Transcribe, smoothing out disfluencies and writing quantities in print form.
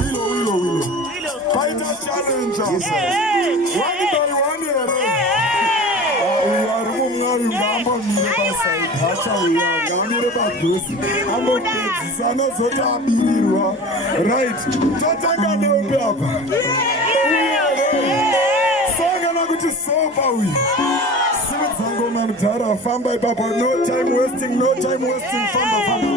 Willow. Fight a challenger. Yes, sir. One by one here. We are moving ngamba mire basai. Acha we are ngamire bagosi. Amopedzi sana zota abirirwa. Right. Totanga neupe hapa. Sanga na kuti soba we. Simudzango mamudhara famba ipapa. No time wasting. Famba.